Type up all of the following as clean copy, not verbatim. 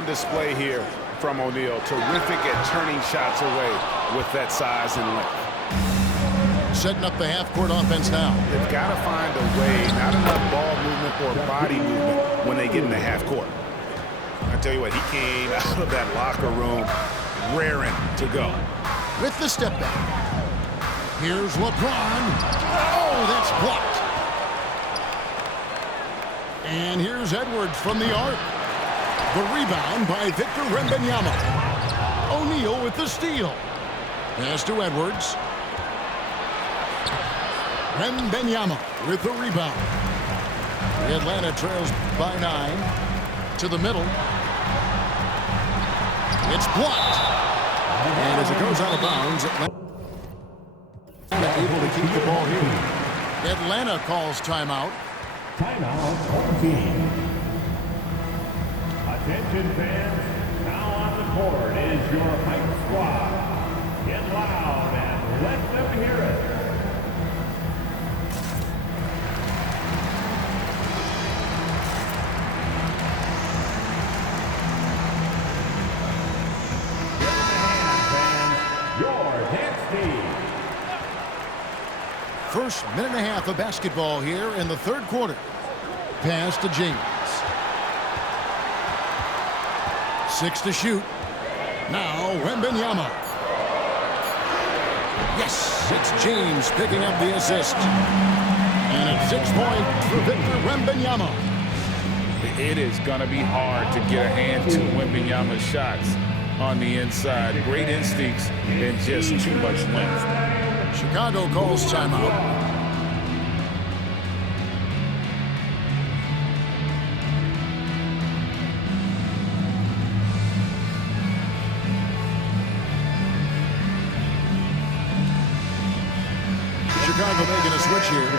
on display here from O'Neal. Terrific at turning shots away with that size and length. Setting up the half-court offense now. They've got to find a way, not enough ball movement or body movement when they get in the half-court. I tell you what, he came out of that locker room raring to go. With the step back. Here's LeBron. Oh, that's blocked. And here's Edwards from the arc. The rebound by Victor Wembanyama. O'Neal with the steal. Pass to Edwards. Wembanyama with the rebound. Atlanta trails by 9. To the middle. It's blocked. And as it goes out of bounds, Atlanta able to keep the ball here. Atlanta calls timeout. Timeout team. Attention fans, now on the court is your hype squad. Get loud and let them hear it. First minute and a half of basketball here in the third quarter. Pass to James. 6 to shoot. Now Wembanyama. Yes, it's James picking up the assist. And it's 6 points for Victor Wembanyama. It is going to be hard to get a hand to Wembanyama's shots on the inside. Great instincts and just too much length. Chicago calls timeout. Chicago making a switch here.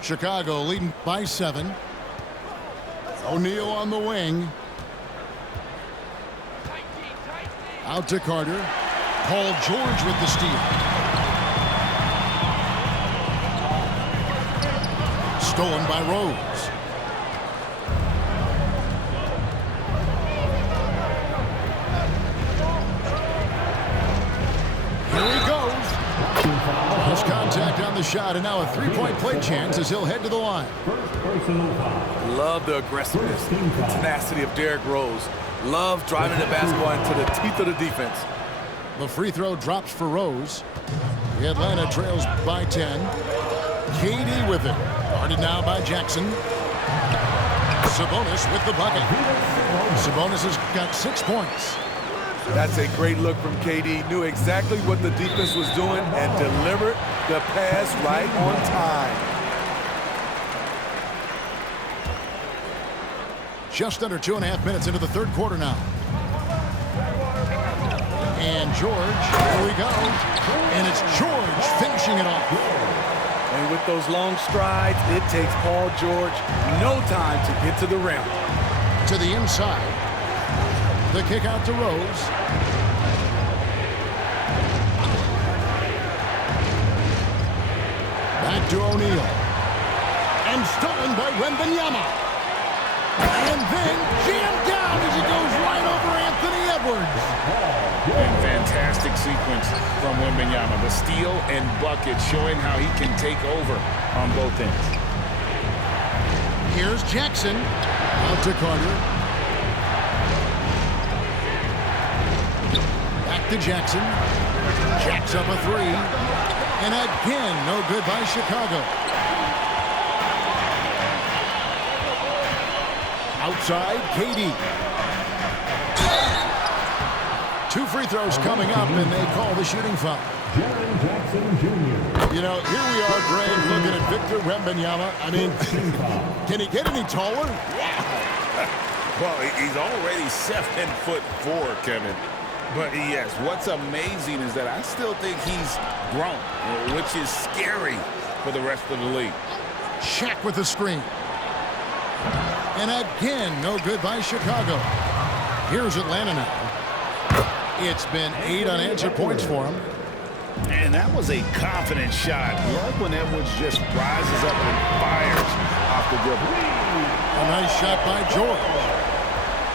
Chicago leading by 7. O'Neal on the wing. Out to Carter. Paul George with the steal. Stolen by Rose. Here he goes. Has contact on the shot, and now a three-point play chance as he'll head to the line. Love the aggressiveness, the tenacity of Derrick Rose. Love driving the basketball into the teeth of the defense. The free throw drops for Rose. The Atlanta trails by 10. KD with it. Guarded now by Jackson. Sabonis with the bucket. Sabonis has got 6 points. That's a great look from KD. Knew exactly what the defense was doing and delivered the pass right on time. Just under 2.5 minutes into the third quarter now. And George, here we go. And it's George finishing it off. And with those long strides, it takes Paul George no time to get to the rim. To the inside. The kick out to Rose. Back to O'Neal. And stolen by Wembanyama. And then jammed down as it goes right over Anthony Edwards. And fantastic sequence from Wembanyama. The steal and bucket showing how he can take over on both ends. Here's Jackson. Out to Carter. Back to Jackson. Jacks up a 3. And again, no good by Chicago. Outside, KD. 2 free throws coming up, and they call the shooting foul. Jaren Jackson Jr. You know, here we are, Greg, looking at Victor Wembanyama. I mean, can he get any taller? Wow. Well, he's already 7'4", Kevin. But yes, what's amazing is that I still think he's grown, which is scary for the rest of the league. Shaq with the screen. And again, no good by Chicago. Here's Atlanta now. It's been 8 unanswered points for him. And that was a confident shot. Love when Edwards just rises up and fires off the dribble. A nice shot by George.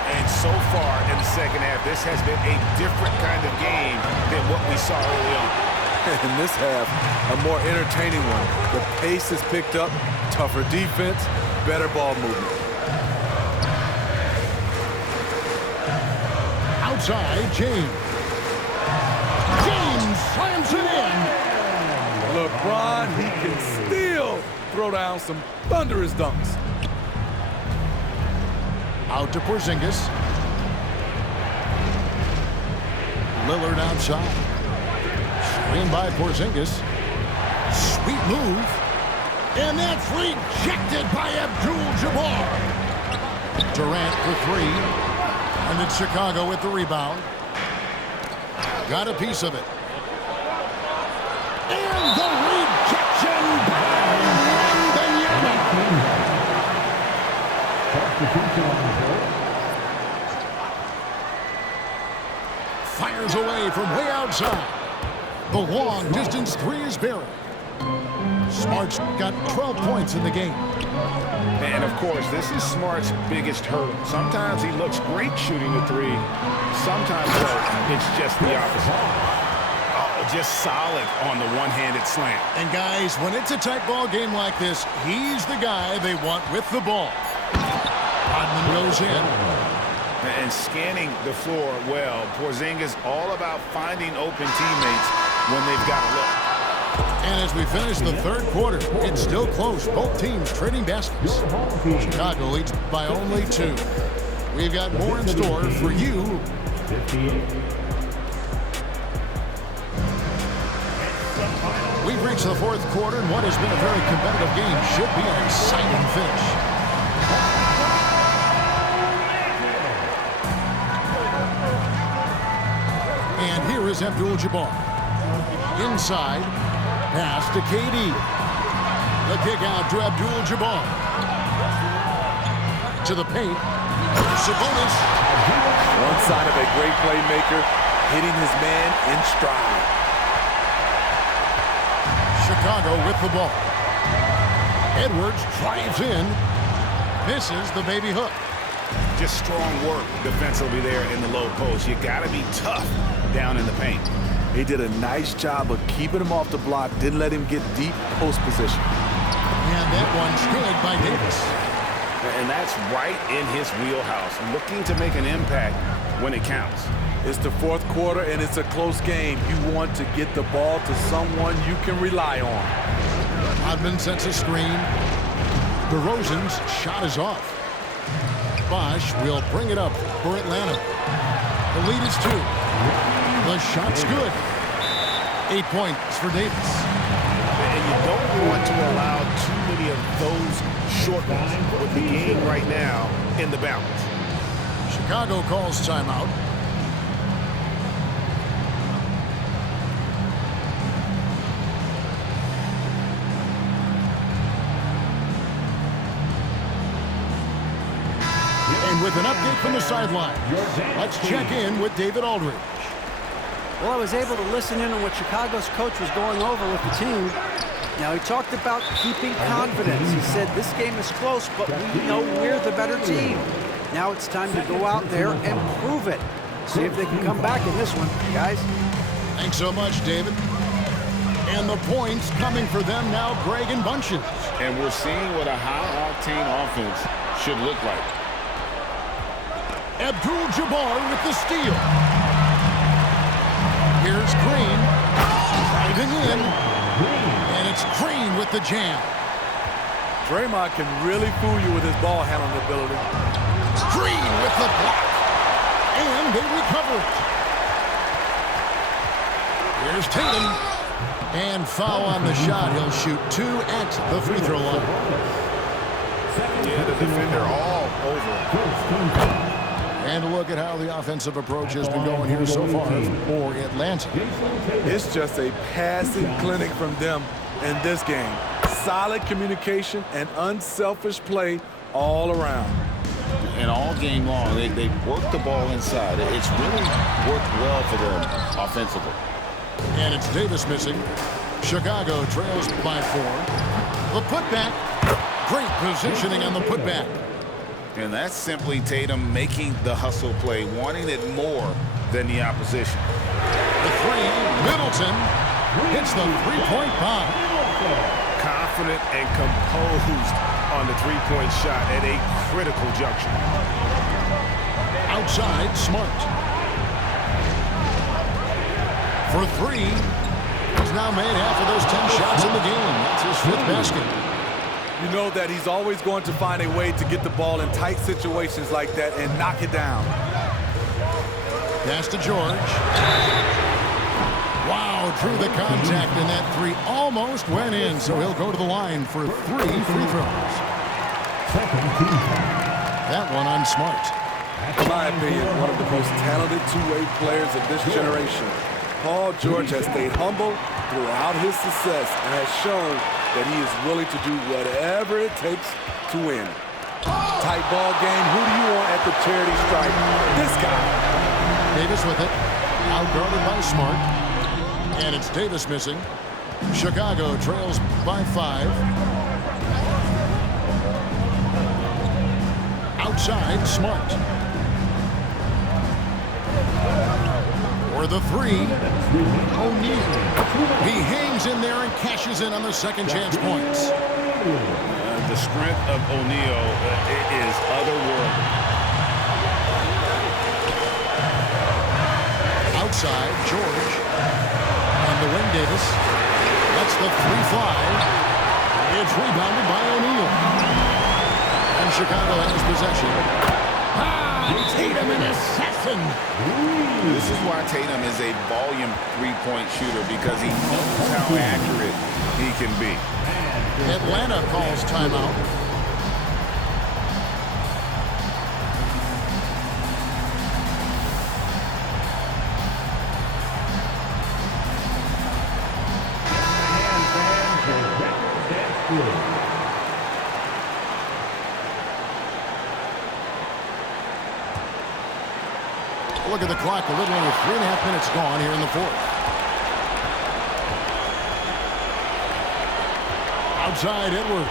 And so far in the second half, this has been a different kind of game than what we saw early on. In this half, a more entertaining one. The pace is picked up, tougher defense, better ball movement. Outside, James. James slams it in. LeBron, he can still throw down some thunderous dunks. Out to Porzingis. Lillard outside. Screen by Porzingis. Sweet move. And that's rejected by Abdul-Jabbar. Durant for three. And it's Chicago with the rebound. Got a piece of it. And the rejection by Wembanyama. Fires away from way outside. The long distance three is buried. Smart's got 12 points in the game. And of course, this is Smart's biggest hurdle. Sometimes he looks great shooting the three. Sometimes, though, it's just the opposite. Oh, just solid on the one-handed slam. And guys, when it's a tight ball game like this, he's the guy they want with the ball. Rodman goes in. And scanning the floor well, Porzingis all about finding open teammates when they've got a look. And as we finish the third quarter, it's still close. Both teams trading baskets. Chicago leads by only 2. We've got more in store for you. We've reached the fourth quarter, and what has been a very competitive game should be an exciting finish. And here is Abdul-Jabbar. Inside, pass to KD. The kick out to Abdul-Jabbar. To the paint. Sabonis. One sign of a great playmaker, hitting his man in stride. Chicago with the ball. Edwards drives in. Misses the baby hook. Just strong work defensively there in the low post. You got to be tough down in the paint. He did a nice job of keeping him off the block, didn't let him get deep post position. And that one's good by Davis. And that's right in his wheelhouse, looking to make an impact when it counts. It's the fourth quarter, and it's a close game. You want to get the ball to someone you can rely on. Rodman sets a screen. DeRozan's shot is off. Bosh will bring it up for Atlanta. The lead is 2. The shot's good. 8 points for Davis. And you don't want to allow too many of those short ones with the game right now in the balance. Chicago calls timeout. And with an update from the sideline, let's check in with David Aldridge. Well, I was able to listen in on what Chicago's coach was going over with the team. Now, he talked about keeping confidence. He said this game is close, but we know we're the better team. Now it's time to go out there and prove it. See if they can come back in this one, guys. Thanks so much, David. And the points coming for them now, Greg and Bunches. And we're seeing what a high-octane offense should look like. Abdul-Jabbar with the steal. Here's Green. Driving in. And it's Green with the jam. Draymond can really fool you with his ball handling ability. Green with the block. And they recover it. Here's Tatum. And foul on the shot. He'll shoot 2 at the free throw line. Yeah, the defender all over. And a look at how the offensive approach has been going here so far for Atlanta. It's just a passing clinic from them in this game. Solid communication and unselfish play all around. And all game long, they work the ball inside. It's really worked well for them offensively. And it's Davis missing. Chicago trails by 4. The putback. Great positioning on the putback. And that's simply Tatum making the hustle play, wanting it more than the opposition. The 3, Middleton hits the three-point bomb. Confident and composed on the three-point shot at a critical juncture. Outside, Smart. For 3, he's now made half of those 10 shots in the game. That's his 5th basket. You know that he's always going to find a way to get the ball in tight situations like that and knock it down. Pass to George. Wow, drew the contact, and that 3 almost went in, so he'll go to the line for 3 free throws. That one on Smart. In my opinion, one of the most talented two-way players of this generation. Paul George has stayed humble throughout his success and has shown that he is willing to do whatever it takes to win. Tight ball game. Who do you want at the charity stripe? This guy. Davis with it. Outguarded by Smart. And it's Davis missing. Chicago trails by 5. Outside, Smart. For the 3, O'Neal. He hangs in there and cashes in on the second chance points. The strength of O'Neal is otherworldly. Outside, George. And the wing, Davis. That's the 3 fly. It's rebounded by O'Neal. And Chicago has possession. Tatum, an assassin. This is why Tatum is a volume three-point shooter, because he knows how accurate he can be. Atlanta calls timeout. Look at the clock, a little over 3.5 minutes gone here in the 4th. Outside, Edwards.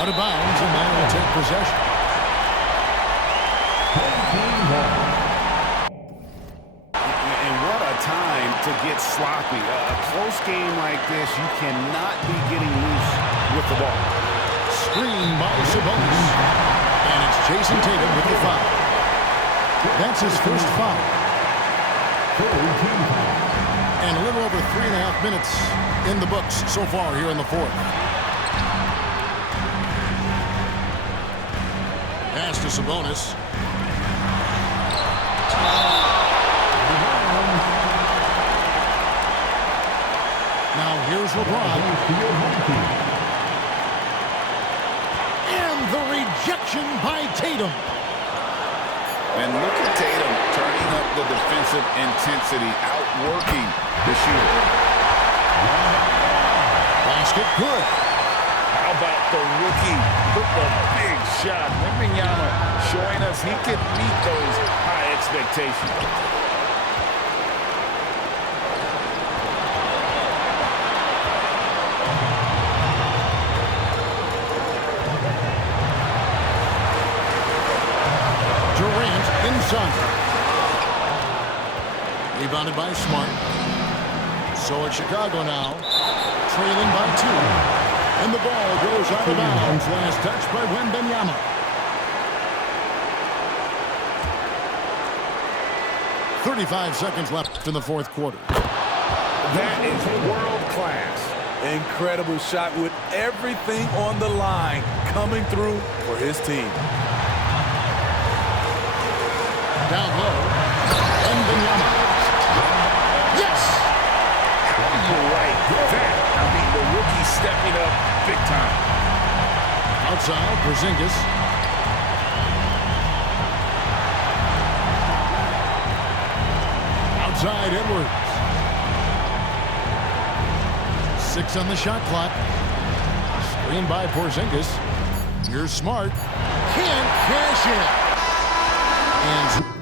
Out of bounds, and now will take possession. And what a time to get sloppy. A close game like this, you cannot be getting loose with the ball. Screen by Sabonis. And it's Jason Tatum with the foul. That's his first foul. And a little over 3.5 minutes in the books so far here in the 4th. Pass to Sabonis. Now here's LeBron. The rejection by Tatum. And look at Tatum turning up the defensive intensity, outworking the shooter. Basket good. How about the rookie with the big shot? Wembanyama showing us he can meet those high expectations. Rebounded by Smart. So it's Chicago now, trailing by 2. And the ball goes out of bounds. Last touch by Wembanyama. .35 seconds left in the 4th quarter. That is world class. Incredible shot with everything on the line coming through for his team. Down low. Wembanyama. Yes! How do you like that? I mean, the rookie stepping up big time. Outside, Porzingis. Outside, Edwards. 6 on the shot clock. Screen by Porzingis. Here's Smart. Can't cash it. and